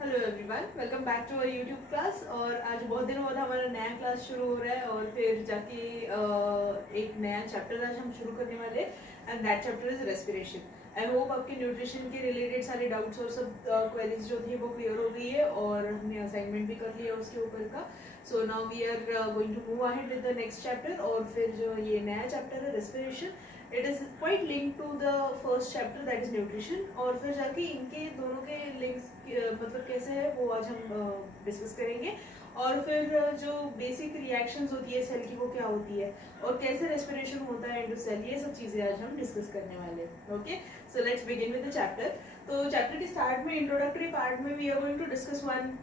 Hello everyone, welcome back to our YouTube class. और आज बहुत दिनों बाद हमारा नया क्लास शुरू हो रहा है और फिर जाके एक नया चैप्टर आज हम शुरू करने वाले and that chapter is respiration. I hope आपके न्यूट्रिशन के रिलेटेड सारे डाउट्स और सब क्वेरीज जो थी वो क्लियर हो गई है और हमने असाइनमेंट भी कर लिया उसके ऊपर का। So now we are going to move ahead with the next chapter. और फिर जो ये नया चैप्टर है respiration, it is quite link to the first chapter that is nutrition. और फिर जाके इनके दोनों के लिंक्स मतलब कैसे है वो आज हम डिस्कस करेंगे। और फिर जो बेसिक रिएक्शंस होती है सेल की वो क्या होती है और कैसे रेस्पिरेशन होता है इनटू सेल, ये सब चीजें आज हम डिस्कस करने वाले हैं। Okay, so let's begin with the chapter. तो चैप्टर के स्टार्ट में इंट्रोडक्टरी पार्ट में we are going to discuss one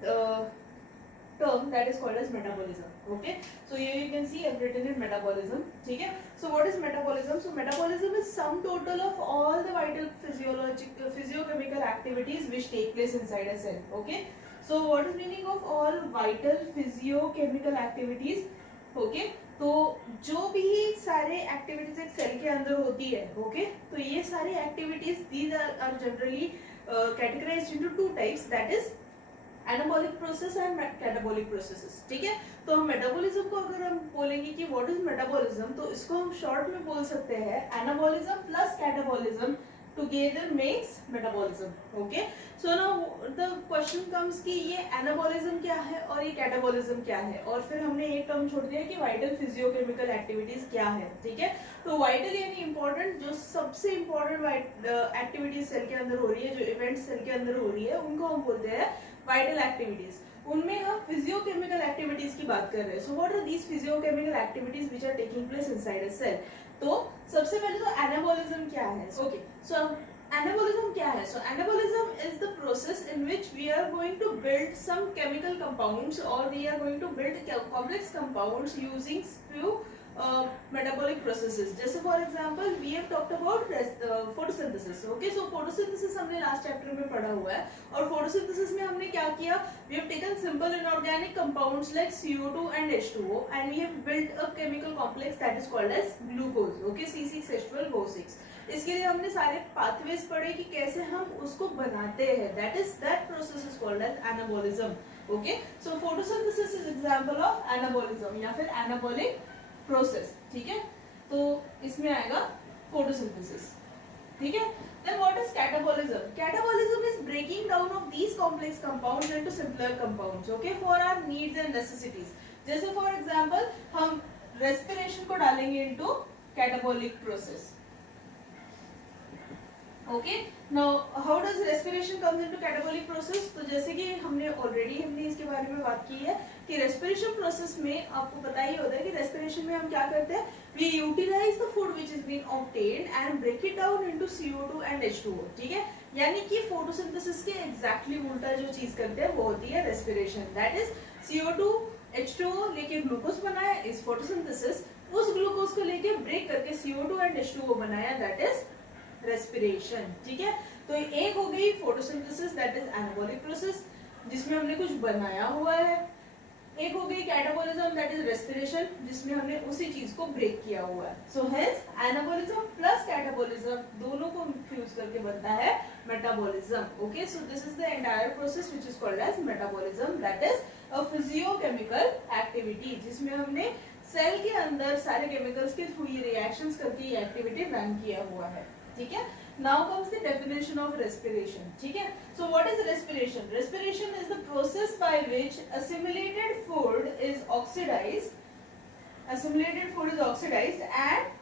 term that is called as metabolism. Okay, so here you can see I've written it metabolism. ठीक है, so what is metabolism? So metabolism is sum total of all the vital physiochemical activities which take place inside a cell. Okay, so what is meaning of all vital physiochemical activities? Okay, तो जो भी सारे activities एक cell के अंदर होती है, okay, तो ये सारी activities these are generally categorised into two types, that is anabolic process and catabolic processes. ठीक है, तो हम मेटाबॉलिज्म को अगर हम बोलेंगे कि व्हाट इज मेटाबॉलिज्म, तो इसको हम शॉर्ट में बोल सकते हैं anabolism plus catabolism together makes metabolism. Okay, so now the question comes कि ये एनाबॉलिज्म क्या है और ये कैटाबॉलिज्म क्या है। और फिर हमने एक टर्म छोड़ दिया कि वाइटल फिजियोकेमिकल एक्टिविटीज क्या है। ठीक है, तो वाइटल यानी इंपॉर्टेंट, जो सबसे इंपॉर्टेंट एक्टिविटीज सेल के अंदर हो रही है, जो इवेंट सेल के अंदर हो रही है, उनको हम बोलते हैं वाइटल एक्टिविटीज। उनमें हम फिजियोकेमिकल एक्टिविटीज की बात कर रहे हैं। So what are these physiochemical activities which are taking place inside a cell. तो सबसे पहले तो एनाबॉलिज्म क्या है। ओके, सो एनाबॉलिज्म क्या है? So anabolism is the process in which we are going to build some chemical compounds और we are going to build complex compounds using few metabolic processes. जैसे for example we have talked about photosynthesis. Okay, so photosynthesis हमने last chapter में पढ़ा हुआ है और photosynthesis में हमने क्या किया, we have taken simple inorganic compounds like CO2 and H2O and we have built a chemical complex that is called as glucose. Okay, C6H12O6। इसके लिए हमने सारे पाथवेज पढ़े कि कैसे हम उसको बनाते हैं, that process is called as anabolism. Okay, so photosynthesis is example of anabolism या फिर एनाबॉलिक प्रोसेस। ठीक है, तो इसमें आएगा फोटोसिंथेसिस। ठीक है, then what is catabolism? Catabolism is breaking down of these complex compounds into simpler compounds, okay, for our needs and necessities. जैसे फॉर एग्जांपल हम रेस्पिरेशन को डालेंगे into catabolic process. Okay, now how does respiration comes into catabolic process? तो जैसे कि हमने इसके बारे में बात की है कि रेस्पिरेशन प्रोसेस में आपको पता ही होता है कि रेस्पिरेशन में हम क्या करते हैं, we utilise the food which is been obtained and break it down into CO2 and H2O। ठीक है, यानी कि फोटोसिंथेसिस के एग्जैक्टली उल्टा जो चीज करते हैं वो होती है respiration. That is CO2 H2O लेके ग्लूकोज बनाया इज फोटोसिंथेसिस, उस ग्लूकोज को लेके ब्रेक करके CO2 एंड H2O बनाया, दैट इज रेस्पिरेशन। ठीक है, तो एक हो गई photosynthesis that is anabolic process जिसमें हमने कुछ बनाया हुआ है। एक हो गई कैटाबॉलिज्म दैट इज रेस्पिरेशन जिसमें हमने उसी चीज को ब्रेक किया हुआ है। So hence anabolism plus catabolism दोनों को फ्यूज करके बनता है metabolism. Okay, so this is the entire process which is called as metabolism, that is a physiochemical activity जिसमें हमने सेल के अंदर सारे केमिकल्स के थ्रू ये रिएक्शंस करके ये एक्टिविटी रन किया हुआ है। ठीक है, now comes the definition of respiration. ठीक है, so what is respiration? Respiration is the process by which assimilated food is oxidized and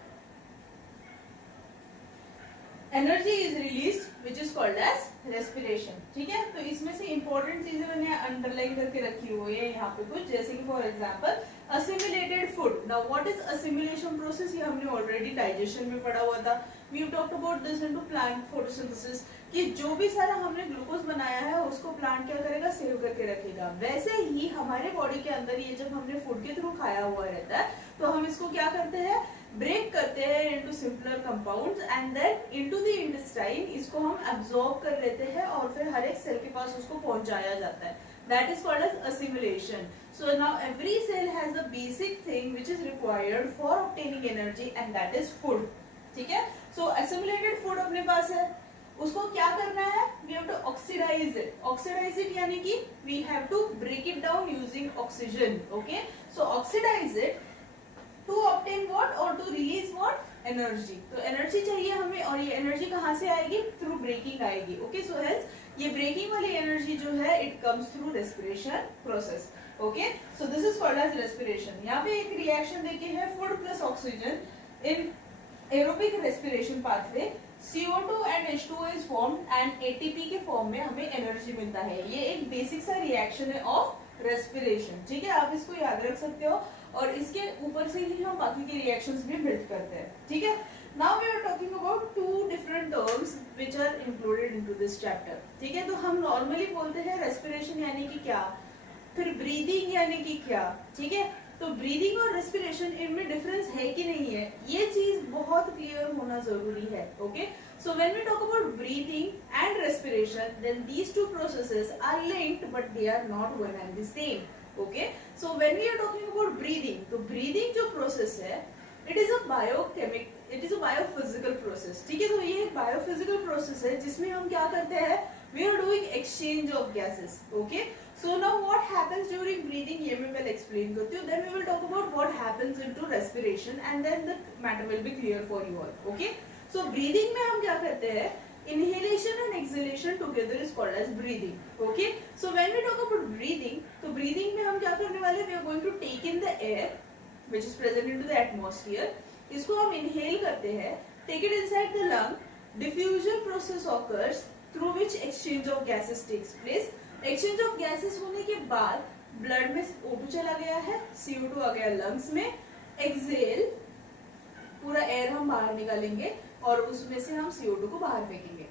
energy is release which is called as respiration. ठीक है, तो इसमें से इंपॉर्टेंट चीजें मैंने अंडरलाइन करके रखी हुई है यहाँ पे कुछ, जैसे कि for example assimilated food. Now what is assimilation process, ये हमने ऑलरेडी डाइजेशन में पढ़ा हुआ था। We have talked about this into plant photosynthesis कि जो भी सारा हमने ग्लूकोज बनाया है उसको प्लांट क्या करेगा, सेव करके रखेगा। वैसे ही हमारे बॉडी के अंदर ये जब हमने फूड के थ्रू खाया हुआ रहता है तो हम इसको क्या करते हैं, ब्रेक करते हैं into simpler compounds and then into the intestine इसको हम एब्जॉर्ब कर लेते हैं और फिर हर एक सेल के पास उसको पहुंचाया जाता है। That is called as assimilation. So now every cell has a basic thing which is required for obtaining energy and that is food. ठीक है, so assimilated food अपने पास है, उसको क्या करना है, we have to oxidise it. Oxidise it यानी कि we have to break it down using oxygen. Okay, so oxidise it to obtain what और टू रिलीज व्हाट, एनर्जी. तो एनर्जी चाहिए हमें, और ये एनर्जी कहाँ से आएगी, थ्रू ब्रेकिंग आएगी. ओके, सो हेंस ये ब्रेकिंग वाली एनर्जी जो है it comes through respiration process. Okay, so this is called as respiration. यहाँ पे एक रिएक्शन देखे है, food plus oxygen in aerobic respiration pathway, CO2 and H2O is formed and ATP के फॉर्म में हमें एनर्जी मिलता है. ये एक बेसिक सा रिएक्शन है ऑफ रेस्पिरेशन. ठीक है, आप इसको याद रख सकते हो, और इसके ऊपर से ही हम बाकी के रिएक्शंस भी बिल्ड करते हैं. ठीक है, now we are talking about two different terms which are included into this chapter. ठीक है, तो हम नॉर्मली बोलते हैं रेस्पिरेशन यानी कि क्या, फिर ब्रीदिंग यानी कि क्या. ठीक है, तो ब्रीदिंग और रेस्पिरेशन इनमें डिफरेंस है कि नहीं है, ये चीज बहुत क्लियर होना जरूरी है. Okay, so when we talk about breathing and respiration, then these two processes are linked but they are not one and the same. Okay, so when we are talking about breathing, तो breathing जो process है it is a biophysical process. ठीक है, तो ये एक biophysical process है जिसमें हम क्या करते हैं, we are doing exchange of gases. Okay, so now what happens during breathing, ये मैं पहले explain करती हूँ, then we will talk about what happens into respiration and then the matter will be clear for you all. Okay, so breathing में हम क्या करते हैं, inhalation and exhalation together is called as breathing. Okay, so when we talk about breathing, तो breathing में हम क्या करने वाले, we are going to take in the air which is present into the atmosphere, इसको हम inhale करते हैं, take it inside the lung, diffusion process occurs through which exchange of gases takes place. Exchange of gases होने के बाद blood में O2 चला गया है, CO2 आ गया लंग्स में, एक्सेल पूरा एयर हम बाहर निकालेंगे और उसमें से हम CO2 को बाहर फेंकेंगे.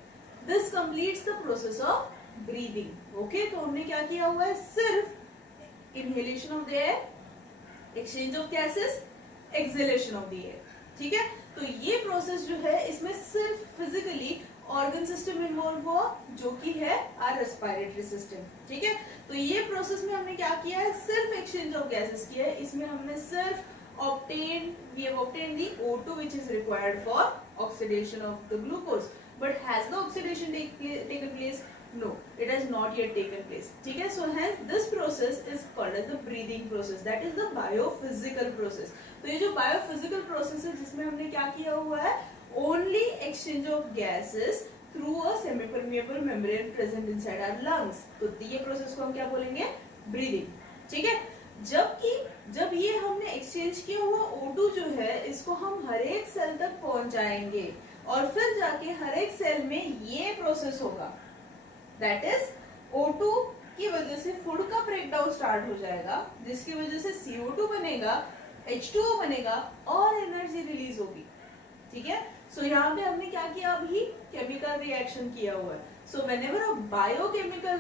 This completes the process of breathing. Okay, तो हमने क्या किया हुआ है, सिर्फ inhalation of the air, exchange of gases, exhalation of the air. ठीक है, तो ये प्रोसेस जो है इसमें सिर्फ फिजिकली ऑर्गन सिस्टम इन्वॉल्व हुआ जो कि है आर रेस्पिरेटरी सिस्टम. ठीक है, तो ये प्रोसेस में हमने क्या किया है, सिर्फ एक्सचेंज ऑफ गैसेस किया है. इसमें हमने सिर्फ obtain the O2 which is required for oxidation of the glucose. But has the oxidation taken place? No, it has not yet taken place. ठीक है, so hence this process is called as the breathing process. That is the biophysical process. तो ये जो biophysical process है जिसमें हमने क्या किया हुआ है, only exchange of gases through a semi-permeable membrane present inside our lungs. तो ये प्रोसेस को हम क्या बोलेंगे, ब्रीदिंग. ठीक है, जब ये हमने एक्सचेंज किया हुआ O2 जो है इसको हम हर एक सेल तक पहुंचाएंगे और फिर जाके हर एक सेल में ये प्रोसेस होगा. दैट इज O2 की वजह से फूड का ब्रेकडाउन स्टार्ट हो जाएगा, जिसकी वजह से CO2 बनेगा, H2O बनेगा और एनर्जी रिलीज होगी. ठीक है, सो यहाँ पे हमने क्या किया, अभी केमिकल रिएक्शन किया हुआ है. So whenever a biochemical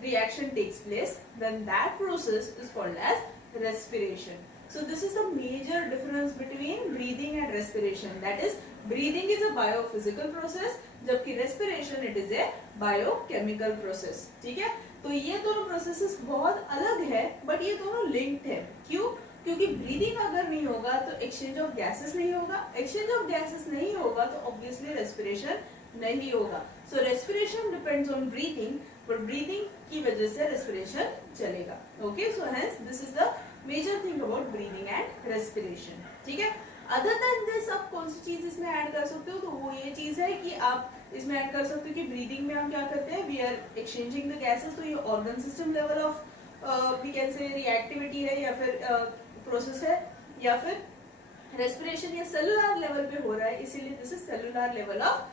reaction takes place, then that process is called as respiration. So this is the major difference between breathing and respiration. That is, breathing is a biophysical process, जबकि respiration it is a biochemical process. ठीक है, तो ये दोनों processes बहुत अलग है, but ये दोनों linked है. क्यों? क्योंकि ब्रीदिंग अगर नहीं होगा तो एक्सचेंज ऑफ गैसेस नहीं होगा, एक्सचेंज ऑफ गैसेस नहीं होगा तो ऑब्वियसली रेस्पिरेशन नहीं होगा. So respiration depends on breathing, but breathing की वजह से रेस्पिरेशन चलेगा. Okay, so hence this is the major thing about breathing and respiration. ठीक है, अदर देन दिस आप कौन सी चीज इसमें ऐड कर सकते हो, तो वो ये चीज है कि आप इसमें ऐड कर सकते हो कि ब्रीदिंग में हम क्या करते हैं, we are exchanging the gases. तो ये organ system level of we can say reactivity है या फिर प्रोसेस है, या फिर रेस्पिरेशन या सेलुलर लेवल पे हो रहा है, इसीलिए this is cellular level of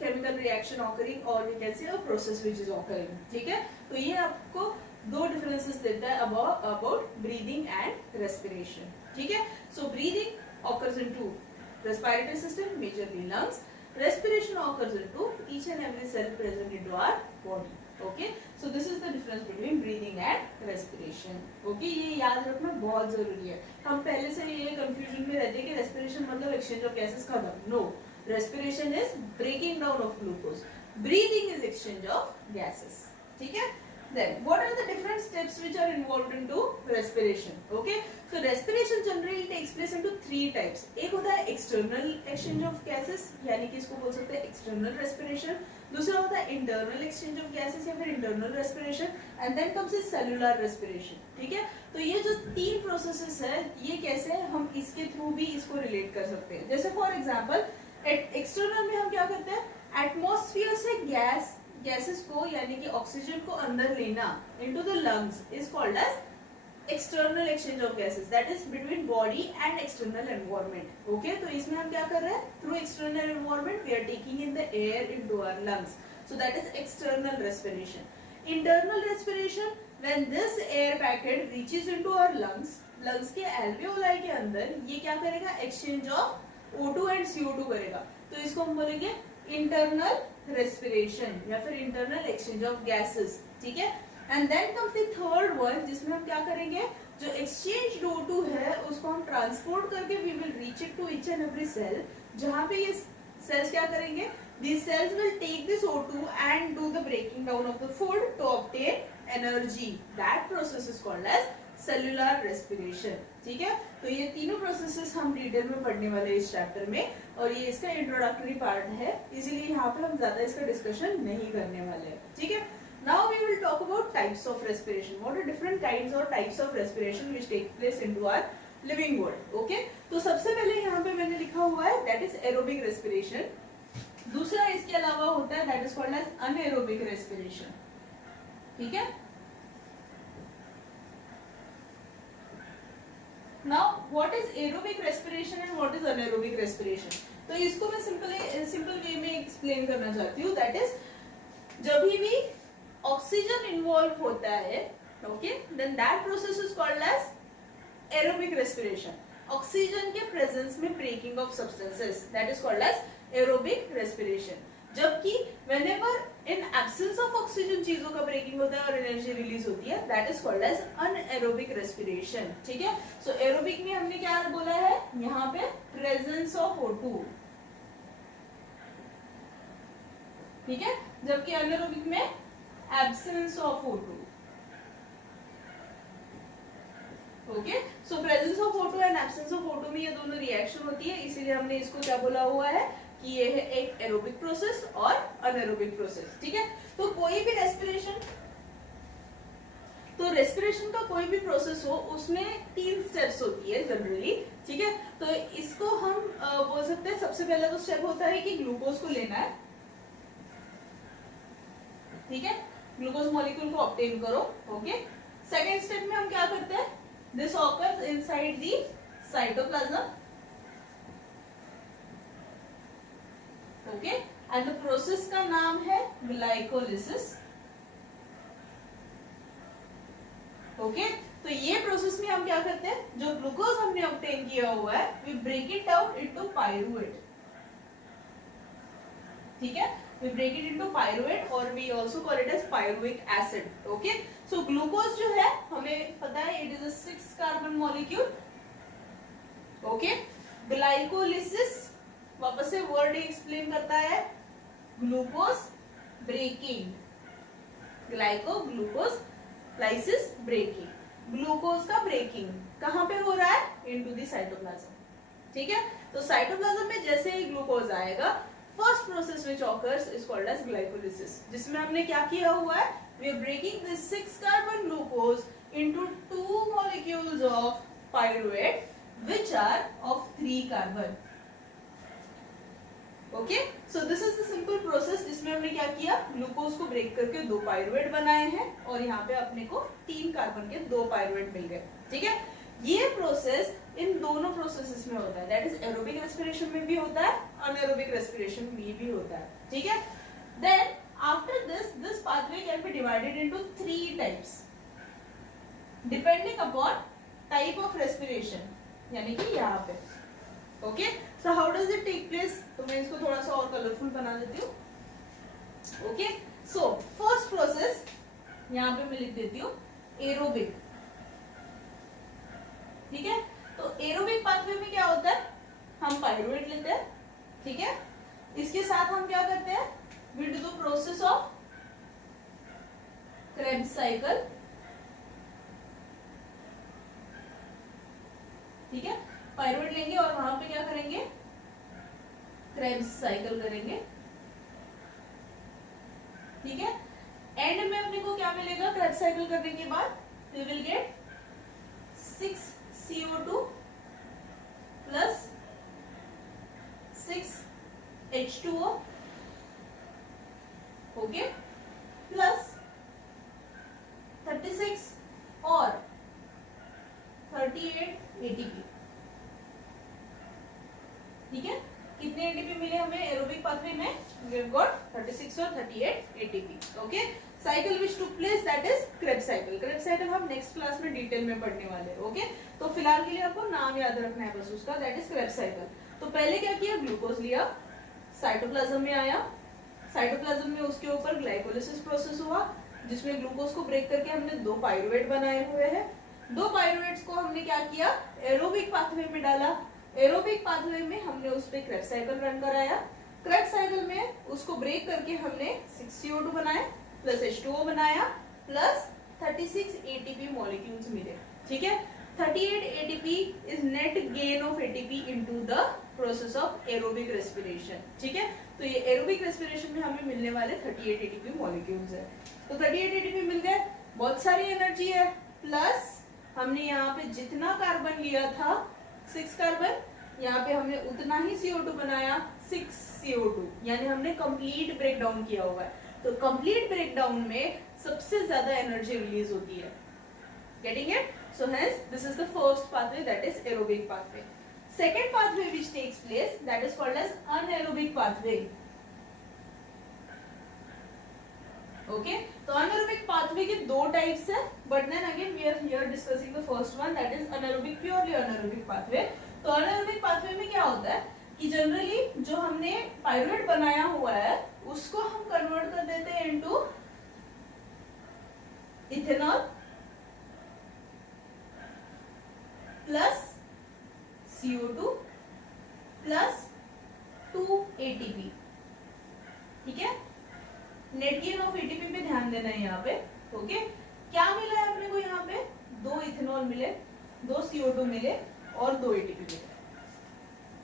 chemical reaction occurring और we can say a process which is occurring. ठीक है, तो ये आपको दो डिफरेंसेस देता है अबाउट ब्रीदिंग एंड रेस्पिरेशन. ठीक है, so breathing occurs into respiratory system, majorly lungs. Respiration occurs into each and every cell present into our body. Okay, so this is the difference between breathing and respiration. Okay, ये याद रखना बहुत जरूरी है. हम पहले से ये कंफ्यूजन में रहते हैं कि रेस्पिरेशन मतलब एक्सचेंज ऑफ गैसेस खत्म. No, respiration is breaking down of glucose, breathing is exchange of gases. ठीक है, Then what are the different steps which are involved into respiration? Okay, so respiration generally takes place into three types. एक होता है external exchange of gases, यानी कि इसको बोल सकते हैं external respiration. दूसरा होता है internal exchange of gases या फिर internal respiration, and then comes is cellular respiration. ठीक है, तो ये जो तीन प्रोसेसेस है, ये कैसे हम इसके थ्रू भी इसको रिलेट कर सकते हैं. जैसे फॉर एग्जाम्पल एक्सटर्नल में हम क्या करते हैं, एटमॉस्फेयर से गैसेस को यानी कि ऑक्सीजन को अंदर लेना into the lungs is called as external exchange of gases, that is between body and external environment. Okay, तो इसमें हम क्या कर रहे हैं, through external environment we are taking in the air into our lungs, so that is external respiration. Internal respiration, when this air packet reaches into our lungs के alveoli के अंदर ये क्या करेगा, exchange of O2 and CO2 करेगा, तो इसको हम बोलेंगे इंटरनल रेस्पिरेशन या फिर इंटरनल एक्सचेंज ऑफ गैसेस. ठीक है, and then comes the third one, जिसमें हम क्या करेंगे, जो एक्सचेंज O2 है उसको हम ट्रांसपोर्ट करके we will reach it to each and every cell, जहां पे ये सेल्स क्या करेंगे, these cells will take this O2 and do the breaking down of the food to obtain energy. That process is called as cellular respiration. ठीक है, तो ये तीनों प्रोसेसेस हम डिटेल में पढ़ने वाले इस चैप्टर में, और ये इसका इंट्रोडक्टरी पार्ट है, इसीलिए यहाँ पे हम ज्यादा इसका डिस्कशन नहीं करने वाले हैं. ठीक है, now we will talk about types of respiration. What are different kinds और types of respiration which take place into our living world. Okay, तो सबसे पहले यहाँ पे मैंने लिखा हुआ है दैट इज एरोबिक रेस्पिरेशन. दूसरा इसके अलावा होता है that is called as anaerobic respiration. ठीक है, now what is aerobic respiration and what is anaerobic respiration. तो इसको मैं सिंपल वे में एक्सप्लेन करना चाहती हूँ. दैट इज जब भी ऑक्सीजन इन्वॉल्व होता है, okay, then that process is called as aerobic respiration. Oxygen के प्रेजेंस में breaking of substances, that is called as aerobic respiration. जबकि whenever in absence of oxygen चीजों का ब्रेकिंग होता है और एनर्जी रिलीज होती है, that is called as anaerobic respiration. ठीक है, सो एरोबिक में हमने क्या बोला है, यहाँ पे प्रेजेंस ऑफ O2. ठीक है, जबकि अनएरोबिक में absence of O2. Okay, so presence of O2 and absence of O2 में ये दोनों रिएक्शन होती है, इसीलिए हमने इसको क्या बोला हुआ है कि ये है एक एरोबिक प्रोसेस और अनएरोबिक प्रोसेस. ठीक है, तो कोई भी रेस्पिरेशन का कोई भी प्रोसेस हो उसमें 3 स्टेप्स होती है जनरली. ठीक है, तो इसको हम बोल सकते हैं, सबसे पहला तो स्टेप होता है कि ग्लूकोज को लेना है. ठीक है, ग्लूकोज मॉलिक्यूल को ऑब्टेन करो. ओके, सेकेंड स्टेप में हम क्या करते हैं, this occurs inside the cytoplasm. Okay, and the process का नाम है ग्लाइकोलिसिस. ओके, तो ये प्रोसेस में हम क्या करते हैं, जो ग्लूकोज हमने ऑब्टेन किया हुआ है we break it down into pyruvate. ठीक है, we break it into pyruvate और we also call it as pyruvic acid. Okay, so glucose जो है हमें पता है it is a 6 carbon molecule. Okay, glycolysis वापस से वर्ड एक्सप्लेन करता है, glucose breaking, glucose lysis breaking. Glucose का ब्रेकिंग कहां पे हो रहा है, इनटू द साइटोप्लाज्म. ठीक है, तो साइटोप्लाज्म में जैसे ही ग्लूकोज आएगा, first process which occurs is called as glycolysis, जिसमें हमने क्या किया हुआ है, we are breaking this 6 carbon glucose into 2 molecules of pyruvate which are of 3 carbon. Okay, so this is the simple process जिसमें हमने क्या किया, ग्लूकोज को ब्रेक करके 2 पायरुवेट बनाए हैं और यहाँ पे अपने को 3 कार्बन के 2 पायरुवेट मिल गए. ठीक है, ये प्रोसेस इन दोनों प्रोसेसेस में होता है, दैट इज एरोबिक रेस्पिरेशन में भी होता है, अनएरोबिक रेस्पिरेशन में भी होता है. ठीक है, then after this pathway can be divided into 3 types depending upon type of respiration, यानी कि यहाँ पे. Okay, so how does it take place, तो मैं इसको थोड़ा सा और कलरफुल बना देती हूँ. ओके, सो फर्स्ट प्रोसेस यहाँ पे मैं लिख देती हूँ एरोबिक. ठीक है, तो एरोबिक पाथवे में क्या होता है, हम पायरुवेट लेते हैं. ठीक है, इसके साथ हम क्या करते हैं, we do the process of Krebs cycle, ठीक है। पाइरुवेट लेंगे और वहां पे क्या करेंगे, क्रेब्स साइकिल करेंगे, ठीक है। एंड में अपने को क्या मिलेगा, क्रेब्स साइकिल करने के बाद we will get 6 CO2 plus 6 H2O, okay, plus 36 और 38 ATP, ठीक है। कितने एटीपी मिले हमें एरोबिक पाथवे में, वी हैव गॉट 36 और 38 ATP, okay. Cycle which took place that is Krebs cycle. Krebs cycle हम नेक्स्ट क्लास में डिटेल में पढ़ने वाले हैं, ओके। तो फिलहाल के लिए आपको नाम याद रखना है बस उसका, दैट इज क्रेब्स साइकिल। तो पहले क्या किया, ग्लूकोज लिया, साइटोप्लाज्म में आया, साइटोप्लाज्म में उसके ऊपर ग्लाइकोलिसिस प्रोसेस हुआ, जिसमें ग्लूकोज को ब्रेक करके हमने 2 पाइरुवेट बनाए हुए हैं। 2 पाइरुवेट्स को हमने क्या किया, एरोबिक पाथवे में डाला। एरोबिक पाथवे में हमने उस पे क्रेब्स साइकिल रन कराया। क्रेब्स साइकिल में उसको ब्रेक करके हमने 6 CO2 बनाए प्लस H2O बनाया प्लस 36 ATP मॉलिक्यूल्स मिले, ठीक है। 38 ATP is net gain of ATP into the process of aerobic respiration, ठीक है। तो ये एरोबिक रेस्पिरेशन में हमें मिलने वाले 38 ATP मॉलिक्यूल्स है। तो 38 ATP मिल गए, बहुत सारी एनर्जी है, प्लस हमने यहाँ पे जितना कार्बन लिया था 6 कार्बन, यहाँ पे हमने उतना ही CO2 बनाया 6 CO2, यानी हमने कंप्लीट ब्रेकडाउन किया हुआ है। तो कंप्लीट ब्रेकडाउन में सबसे ज्यादा एनर्जी रिलीज होती है, getting it. So hence this is the first pathway, that is aerobic pathway. Second pathway which takes place, that is called as anaerobic pathway, okay. तो अनएरोबिक पाथवे के 2 types है, but then again we are here discussing the first one, that is anaerobic, purely anaerobic pathway. तो anaerobic pathway में क्या होता है कि generally जो हमने पाइरुवेट बनाया हुआ है उसको हम कन्वर्ट कर देते हैं into ethanol plus CO2 plus 2 ATP, ठीक है। नेट गेन ऑफ ATP पे ध्यान देना है यहाँ पे, ओके। क्या मिला है अपने को यहाँ पे, 2 इथेनॉल मिले, 2 CO2 मिले और 2 ATP मिले,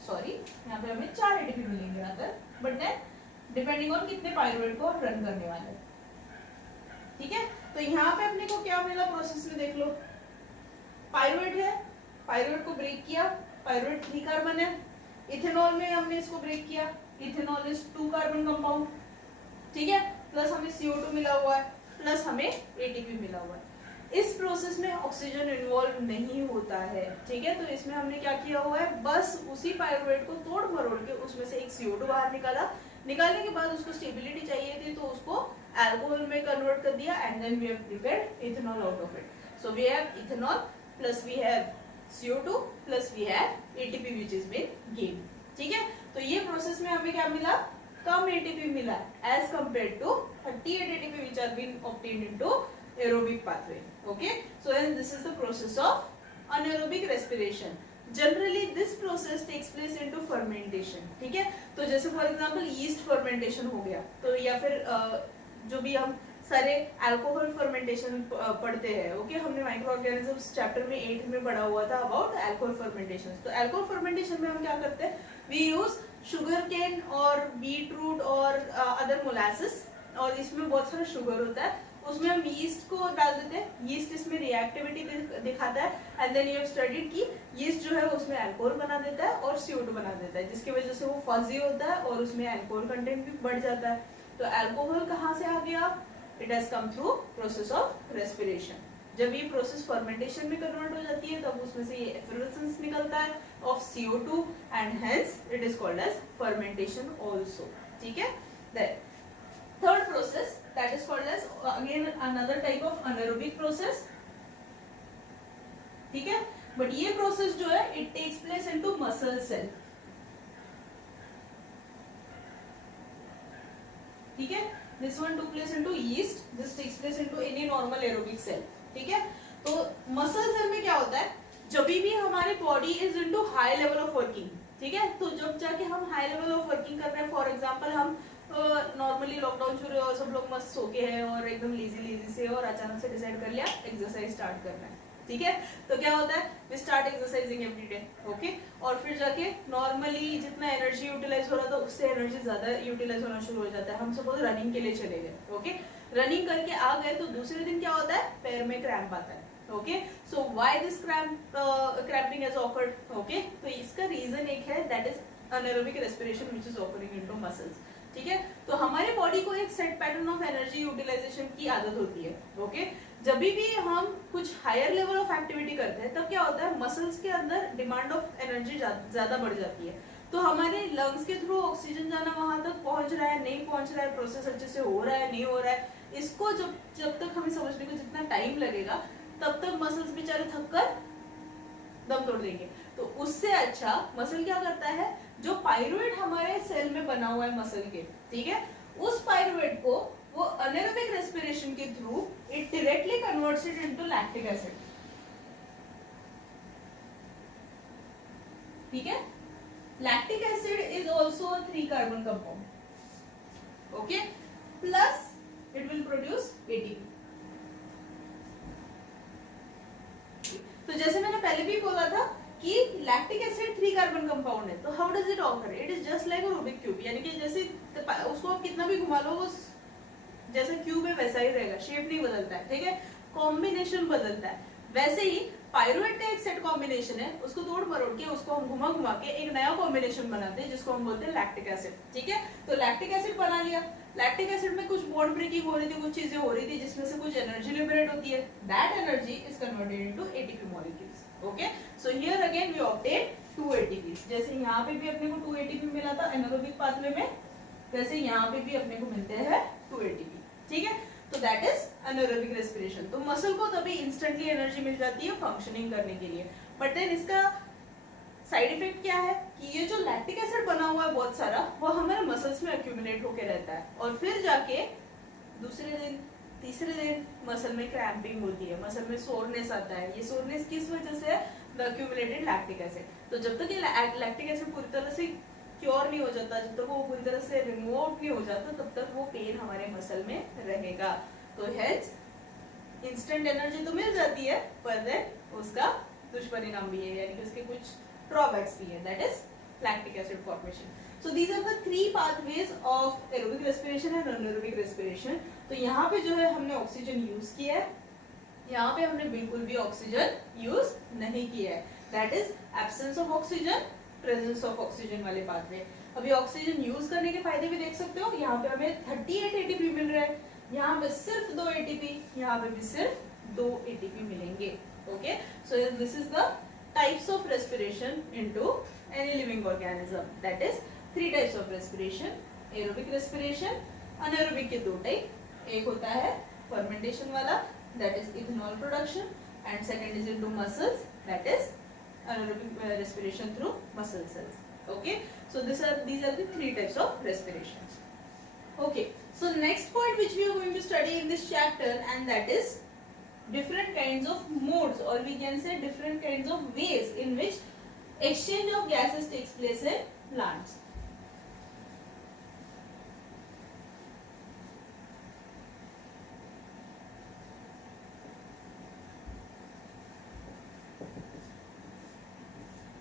सॉरी यहाँ पे हमें 4 ATP मिलेंगे अगर, बट देन डिपेंडिंग ऑन कितने पाइरुवेट को आप रन करने वाले हैं, ठीक है। तो यहाँ पे अपने को क्या मिला प्रोसेस में, देख लो, पाइरुवेट है, पाइरुवेट को ब्रेक किया, पाइरुवेट 3 कार्बन है, इथेनॉल में हमने इसको ब्रेक किया, इथेनॉल इज 2 कार्बन कंपाउंड, ठीक है, प्लस हमें CO2 मिला हुआ है, प्लस हमें ATP मिला हुआ है। इस प्रोसेस में ऑक्सीजन इन्वॉल्व नहीं होता है, ठीक है। तो इसमें हमने क्या किया हुआ है, बस उसी पाइरुवेट को तोड़ मरोड़ के उसमें से एक CO2 बाहर निकाला, निकालने के बाद उसको स्टेबिलिटी चाहिए थी तो उसको अल्कोहल में कन्वर्ट कर दिया, and then we have prepared ethanol out of it. So we have ethanol plus we have CO2 plus we have ATP which is been gain, ठीक है। तो ये प्रोसेस में हमें क्या मिला, कम ATP मिला as compared to 38 ATP which are been obtained into aerobic pathway, okay. So this is the process of anaerobic respiration. Generally this process takes place into fermentation, ठीक है। तो जैसे फॉर एग्जांपल यीस्ट फर्मेंटेशन हो गया, तो या फिर जो भी हम सारे अल्कोहल फर्मेंटेशन पढ़ते हैं, ओके। हमने माइक्रो ऑर्गेनिजम्स चैप्टर में 8 में पढ़ा हुआ था अबाउट अल्कोहल फर्मेंटेशन। तो अल्कोहल फर्मेंटेशन में हम क्या करते हैं, वी यूज शुगर केन और बीट रूट और अदर मोलासेस, और इसमें बहुत सारा शुगर होता है, उसमें हम यीस्ट को डाल देते हैं, यीस्ट इसमें रिएक्टिविटी दिखाता है, and then you have studied कि यीस्ट जो है उसमें अल्कोहल बना देता है और CO2 बना देता है, जिसकी वजह से वो फजी होता है और उसमें अल्कोहल कंटेंट भी बढ़ जाता है। तो अल्कोहल कहाँ से आ गया, it has come through process of respiration. जब ये प्रोसेस फर्मेंटेशन में कन्वर्ट हो जाती है तब उसमें से ये एफिरेसेंस निकलता है of CO2 and hence it is called as fermentation also, ठीक है। Then third process that is called as again another type of anaerobic process, ठीक है। बट ये प्रोसेस जो है it takes place into muscle cell, ठीक है। This one took place into yeast, this takes place into any normal aerobic cell, ठीक है। तो मसल सेल में क्या होता है, जब भी हमारी body is into high level of working, ठीक है, तो जब जाके हम हाई लेवल ऑफ वर्किंग कर रहे हैं, फॉर एग्जांपल हम नॉर्मली लॉकडाउन शुरू है और सब लोग मस्त सो के हैं और एकदम लेजी से, और अचानक से डिसाइड कर लिया एक्सरसाइज स्टार्ट करना है, ठीक है। तो क्या होता है, we start exercising every day, okay, और फिर जाके नॉर्मली जितना एनर्जी यूटिलाइज हो रहा था उससे एनर्जी ज्यादा यूटिलाइज होना शुरू हो जाता है। हम सपोज रनिंग के लिए चले गए, ओके, रनिंग करके आ गए तो दूसरे दिन क्या होता है, पैर में क्रैम्प आता है, okay. So why this cramping has occurred, okay, तो इसका रीजन एक है, that is anaerobic respiration which is occurring into muscles, ठीक है। तो हमारे बॉडी को एक set pattern of energy utilization की आदत होती है, ओके। जब भी हम कुछ हायर लेवल ऑफ एक्टिविटी करते हैं तब क्या होता है, मसल्स के अंदर डिमांड ऑफ एनर्जी ज्यादा बढ़ जाती है। तो हमारे लंग्स के थ्रू ऑक्सीजन जाना वहां तक पहुंच रहा है, नहीं पहुंच रहा है, प्रोसेस अच्छे से हो रहा है, नहीं हो रहा है, इसको जब तक हमें समझने को जितना टाइम लगेगा तब तक मसल्स बेचारे थक कर दम तोड़ देंगे। तो उससे अच्छा मसल क्या करता है, जो पाइरुवेट हमारे सेल में बना हुआ है मसल के, ठीक है, उस पाइरुवेट को वो अनेरोबिक रेस्पिरेशन के through it directly converts it into lactic acid, ठीक है। Lactic acid is also a 3 carbon compound, okay, plus it will produce ATP. तो जैसे मैंने पहले भी बोला था कि लैक्टिक एसिड 3 कार्बन कंपाउंड है, तो how does it occur, it is just like a Rubik cube, यानी कि जैसे उसको आप कितना भी घुमा लो वो जैसा क्यूब है वैसा ही रहेगा, शेप नहीं बदलता है, ठीक है, कॉम्बिनेशन बदलता है। वैसे ही पाइरुवेट का एक सेट कॉम्बिनेशन है, उसको तोड़ मरोड़ के उसको हम घुमा घुमा के एक नया कॉम्बिनेशन बनाते हैं जिसको हम बोलते हैं लैक्टिक एसिड, ठीक है। तो लैक्टिक एसिड बना लिया, लैक्टिक एसिड में कुछ बॉन्ड ब्रेकिंग हो रही थी, कुछ चीजें हो रही थी जिसमें से कुछ एनर्जी लिबरेट होती है, that energy is converted into ATP molecules, okay. So here again we obtain 2 ATPs, जैसे यहाँ पे भी अपने को 2 एटीपी मिला था एनारोबिक पाथवे में, वैसे यहाँ पे भी अपने को मिलते हैं 2 एटीपी, ठीक है। तो दैट इज अनएरोबिक रेस्पिरेशन। तो मसल को तभी इंस्टेंटली एनर्जी मिल जाती है फंक्शनिंग करने के लिए, बट देन इसका साइड इफेक्ट क्या है कि ये जो लैक्टिक एसिड बना हुआ है बहुत सारा, वो हमारे मसल्स में एक्यूमुलेट होके रहता है, और फिर जाके दूसरे दिन तीसरे दिन मसल में क्रैम्पिंग होती है, मसल में सोरनेस आता है। ये सोरनेस किस वजह से है, द एक्यूमुलेटेड लैक्टिक एसिड। तो जब तक ये लैक्टिक एसिड पूरी तरह से क्योर नहीं हो जाता, जब तक वो पूरी तरह से रिमूव नहीं हो जाता, तब तक वो पेन हमारे मसल में रहेगा। तो हेल्थ इंस्टेंट एनर्जी तो मिल जाती है, पर देन उसका दुष्परिणाम भी है, यानी कि उसके कुछ ड्रॉबैक्स भी है, that is lactic acid formation. So these are the 3 pathways of aerobic respiration and anaerobic respiration. तो यहाँ पे जो है हमने ऑक्सीजन यूज किया है, यहाँ पे हमने बिल्कुल भी ऑक्सीजन यूज नहीं किया है, that is absence of oxygen, presence of oxygen वाले पाथवे। अभी ऑक्सीजन यूज करने के फायदे भी देख सकते हो, यहाँ पे हमें 38 एटीपी मिल रहा है, यहाँ पे सिर्फ 2 एटीपी, यहाँ पे भी सिर्फ 2 एटीपी मिलेंगे, okay. So this is the types of respiration into any living organism, that is 3 types of respiration, aerobic respiration, anaerobic के 2 टाइप, एक होता है फर्मेंटेशन वाला, that is ethanol production, and second is into muscles, that is anaerobic respiration through muscle cells, okay. So these are the 3 types of respiration, okay. So next point which we are going to study in this chapter, and that is different kinds of modes, or we can say different kinds of ways in which exchange of gases takes place in plants.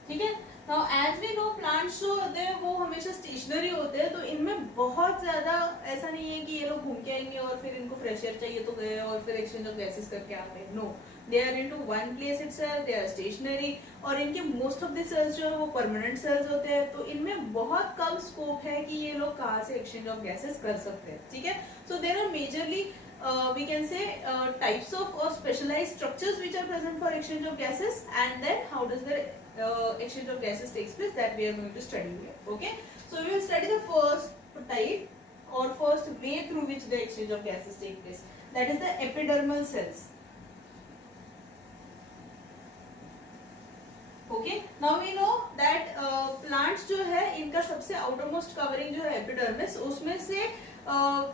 ठीक है। Now as we know plants जो होते हैं वो हमेशा stationery होते हैं, तो इनमें बहुत ज्यादा ऐसा नहीं है कि ये लोग घूम के आएंगे और फिर इनको फ्रेश एयर चाहिए तो गए और फिर एक्सचेंज ऑफ गैसेस करके आते हैं, no, they are into one place itself, they are stationary, और इनके मोस्ट ऑफ द सेल्स जो है वो परमानेंट सेल्स होते हैं, तो इनमें बहुत कम स्कोप है कि ये लोग कहाँ से एक्सचेंज ऑफ गैसेस कर सकते हैं, ठीक है। So there are majorly we can say types of or specialized structures which are present for exchange of gases, and then how does the exchange of gases takes place, that we are going to study here, okay. So we will study the first type or first way through which the exchange of gases take place, that is the epidermal cells, okay. Now we know that plants जो है इनका सबसे outermost covering जो है epidermis, उसमें से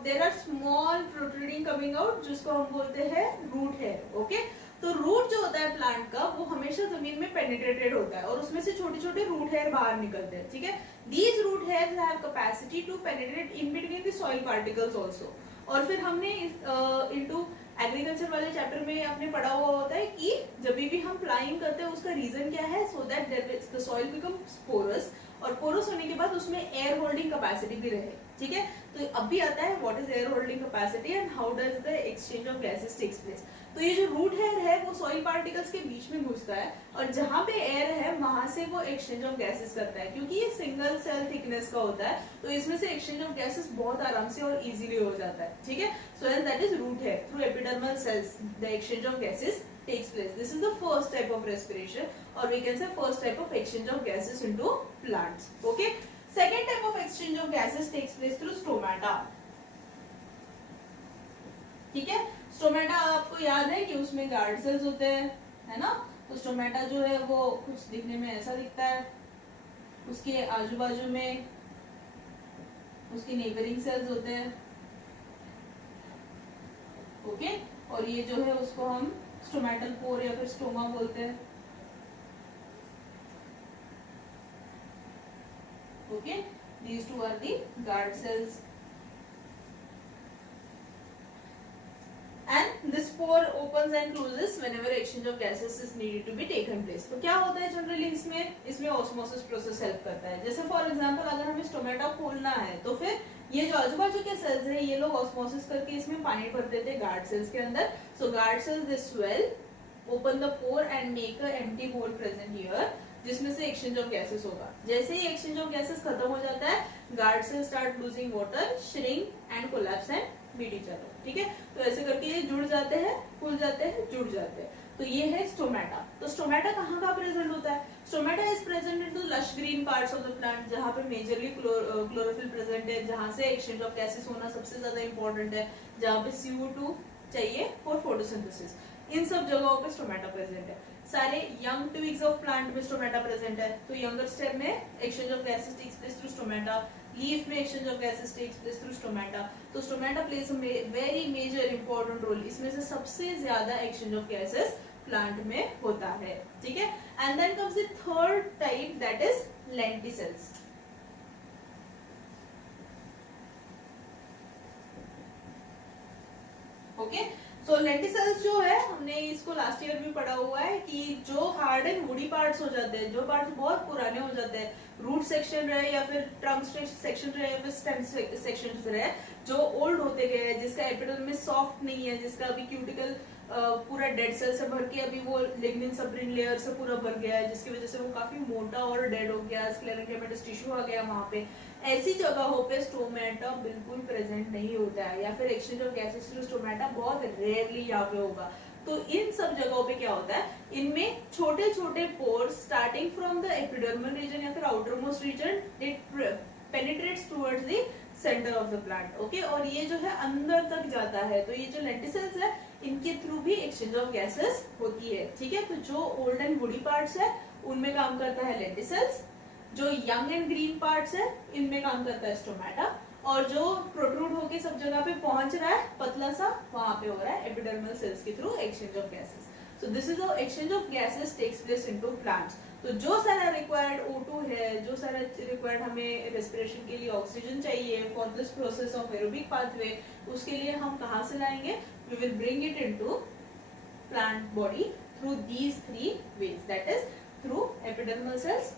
there are small protruding coming out जिसको हम बोलते हैं रूट है, ओके। तो रूट जो होता है प्लांट का वो हमेशा जमीन में पेनिट्रेटेड होता है और उसमें से छोटे छोटे रूट हेयर बाहर निकलते हैं, ठीक है। These root hairs have capacity to penetrate in between the soil particles also. और फिर हमने इनटू एग्रीकल्चर वाले चैप्टर में आपने पढ़ा हुआ होता है कि जब भी हम प्लाइंग करते हैं उसका रीजन क्या है, so that the soil becomes porous, और पोरस होने के बाद उसमें एयर होल्डिंग कैपेसिटी भी रहे, ठीक है। तो अब भी आता है what is air holding capacity and how does the exchange of gases takes place. तो ये जो रूट हेयर है वो सॉइल पार्टिकल्स के बीच में घुसता है और जहां पे एयर है वहां से वो एक्सचेंज ऑफ गैसेस करता है, क्योंकि ये सिंगल सेल थिकनेस का होता है तो इसमें से एक्सचेंज ऑफ गैसेस बहुत आराम से और इजीली हो जाता है, ठीक है। So and that is root hair, through epidermal cells the exchange of gases takes place. This is the first type of respiration, or we can say first type of exchange of gases into plants. Okay. Second type of exchange of gases takes place through stomata. ठीक है। Stomata आपको याद है कि उसमें guard cells होते हैं, है ना। तो स्टोमेटा जो है वो कुछ दिखने में ऐसा दिखता है, उसके आजू बाजू में उसकी नेबरिंग सेल्स होते हैं, ओके। और ये जो है उसको हम स्टोमेटल पोर या फिर स्टोमा बोलते हैं, okay. These two are the guard cells. And this pore opens and closes whenever exchange of gases is needed to be taken place. तो क्या होता है जनरली इसमें ऑस्मोसिस प्रोसेस हेल्प करता है। जैसे फॉर एग्जांपल अगर हमें स्टोमेटा खोलना है तो फिर ये जो आजू बाजू के सेल्स है ये लोग ऑस्मोसिस करके इसमें पानी भर देते हैं गार्ड सेल्स के अंदर। So guard cells they swell, open the pore and make a empty hole present here, जिसमें से एक्सचेंज ऑफ गैसेस होगा। जैसे ही एक्सचेंज ऑफ गैसेस खत्म हो जाता है guard cells start losing water, shrink and collapse and meet each other, ठीक है। तो ऐसे करके ये जुड़ जाते हैं, खुल जाते हैं, जुड़ जाते हैं। तो ये है स्टोमेटा। तो स्टोमेटा कहाँ का प्रेजेंट होता है? Stomata is present in the lush green parts of the plant, जहाँ पे मेजरली क्लोरोफिल प्रेजेंट है, जहाँ से एक्सचेंज ऑफ गैसेस होना सबसे ज्यादा इंपॉर्टेंट है, जहाँ पे CO2 चाहिए फॉर फोटोसिंथेसिस। इन सब जगहों पे स्टोमेटा प्रेजेंट है। सारे यंग ट्विग्स ऑफ प्लांट में स्टोमेटा प्रेजेंट है। तो यंगर स्टेम में exchange of gases takes place through stomata, leaf में exchange of gases takes place through stomata. तो stomata plays a very major important role. इसमें से सबसे ज्यादा एक्सचेंज ऑफ गैसेस प्लांट में होता है, ठीक है। And then comes the third type, that is lenticels. Okay. So lenticels जो है हमने इसको लास्ट ईयर भी पढ़ा हुआ है कि जो हार्ड एंड वुडी पार्ट्स हो जाते हैं, जो पार्ट्स बहुत पुराने हो जाते हैं, रूट सेक्शन रहे या फिर ट्रंक सेक्शन रहे या फिर स्टेम सेक्शन रहे, जो ओल्ड होते गए, जिसका एपिडर्मिस में सॉफ्ट नहीं है, जिसका अभी क्यूटिकल पूरा डेड सेल से भर के अभी वो लिग्निन सबरिन लेयर से पूरा भर गया है, जिसकी वजह से वो काफी मोटा और डेड हो गया, स्क्लेरोकेमेटस टिश्यू आ गया वहां पे। ऐसी जगहों पे स्टोमेटा बिल्कुल प्रेजेंट नहीं होता है, या फिर exchange of gases through stomata बहुत रेयरली यहाँ पे होगा। तो इन सब जगहों पे क्या होता है, इनमें छोटे छोटे pores starting from the epidermal region या फिर outer most region, it penetrates towards the centre of the plant, okay. और ये जो है अंदर तक जाता है। तो ये जो लेंटिसेल्स है इनके थ्रू भी एक्सचेंज ऑफ गैसेस होती है, ठीक है। तो जो ओल्ड एंड वुडी पार्ट्स है उनमें काम करता है लेंटिसेल्स, जो यंग एंड ग्रीन पार्ट्स है इनमें काम करता है स्टोमेटा, और जो प्रोट्रूड होके सब जगह पे पहुंच रहा है पतला सा, वहां पे हो रहा है एपिडर्मल सेल्स के through exchange of gases. So this is how exchange of gases takes place into plants. तो जो सारा रिक्वायर्ड O2 है, जो सारा रिक्वायर्ड हमें रेस्पिरेशन के लिए ऑक्सीजन चाहिए for this process of aerobic pathway, उसके लिए हम कहाँ से लाएंगे? We will bring it into plant body through these 3 ways, that is through epidermal cells,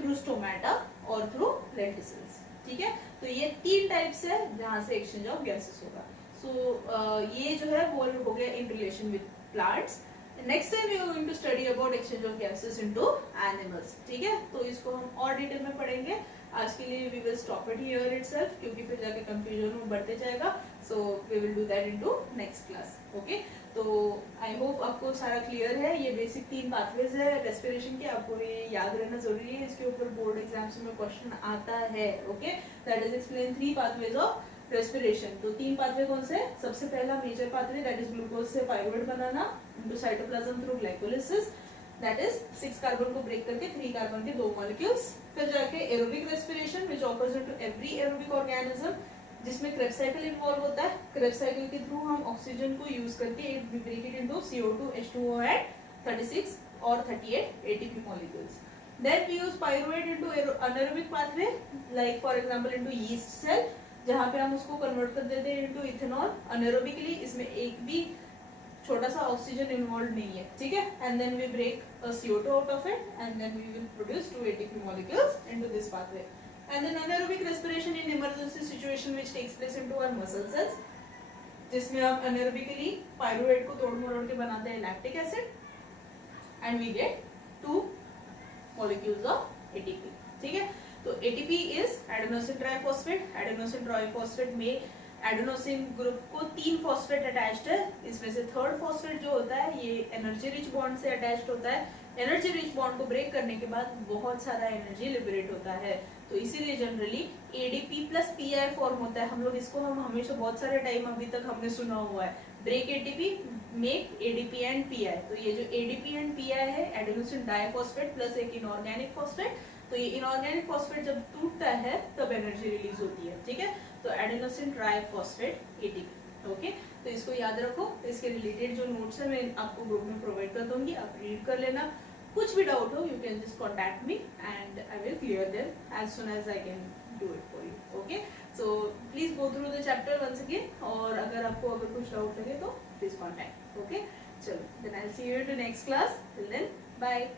through stomata और थ्रू लेंटिसेल्स, ठीक है। तो ये 3 टाइप्स है जहां से एक्सचेंज ऑफ गैसेस होगा। सो ये जो है वो हो गया in relation with plants. Next time we are going to study about exchange of gases into animals, ठीक है। तो इसको हम और डिटेल में पढ़ेंगे। आज के लिए we will stop it here itself, क्योंकि फिर जाके कंफ्यूजन बढ़ते जाएगा। So we will do that into next class, okay. तो आई होप आपको सारा क्लियर है। ये बेसिक 3 पाथवेज है रेस्पिरेशन के, आपको ये याद रहना जरूरी है, इसके ऊपर बोर्ड एग्जाम्स में क्वेश्चन आता है, okay. That is explain 3 pathways of respiration. तो 3 पाथवे कौन से? सबसे पहला major pathway that is glucose से पाइरुवेट बनाना into cytoplasm through glycolysis, that is 6 carbon को ब्रेक करके 3 कार्बन के 2 मॉलिक्यूल्स। फिर जाके aerobic respiration which occurs into every aerobic organism, जिसमें क्रेब्स साइकिल इन्वॉल्व होता है। क्रेब्स साइकिल के थ्रू हम ऑक्सीजन को यूज करके we break it into CO2 H2O at 36 और 38 ATP molecules. Then we use pyruvate into anaerobic pathway, like for example into yeast cell, जहाँ पे हम उसको कन्वर्ट कर देते हैं into ethanol anaerobically. इसमें एक भी छोटा सा ऑक्सीजन इन्वॉल्व नहीं है, ठीक है. And then we break CO2 out of it and then we will produce 2 ATP molecules into this pathway. And then anaerobic respiration in emergency situation which takes place into our muscle cells, जिसमें हम anaerobically pyruvate को तोड़ मरोड़ के बनाते हैं lactic acid and we get 2 molecules of ATP, ठीक है. तो ATP is adenosine triphosphate. adenosine triphosphate में एडेनोसिन ग्रुप को 3 फॉस्फेट अटैच्ड है. इसमें से थर्ड फॉस्फेट जो होता है ये एनर्जी रिच बॉन्ड से अटैच्ड होता है. एनर्जी रिच बॉन्ड को ब्रेक करने के बाद बहुत सारा एनर्जी लिबरेट होता है. तो इसीलिए generally ADP plus PI form होता है. हम लोग इसको हम हमेशा बहुत सारे टाइम अभी तक हमने सुना हुआ है, break ATP make ADP and PI. तो ये जो ADP एंड PI है एडेनोसिन डाइफॉस्फेट प्लस एक इनऑर्गेनिक फॉस्फेट. तो ये इनऑर्गेनिक फॉस्फेट जब टूटता है तब एनर्जी रिलीज होती है, ठीक है. तो एडेनोसिन ट्राइफॉस्फेट ATP, ओके. तो इसको याद रखो. इसके रिलेटेड जो नोट्स है मैं आपको ग्रुप में प्रोवाइड कर दूंगी, आप रीड कर लेना. कुछ भी डाउट हो you can just contact me and I will clear them as soon as I can do it for you, okay. So please go through the chapter once again, और अगर आपको अगर कुछ डाउट लगे तो प्लीज कॉन्टैक्ट, ओके. चलो then I will see you in the next class. Till then bye.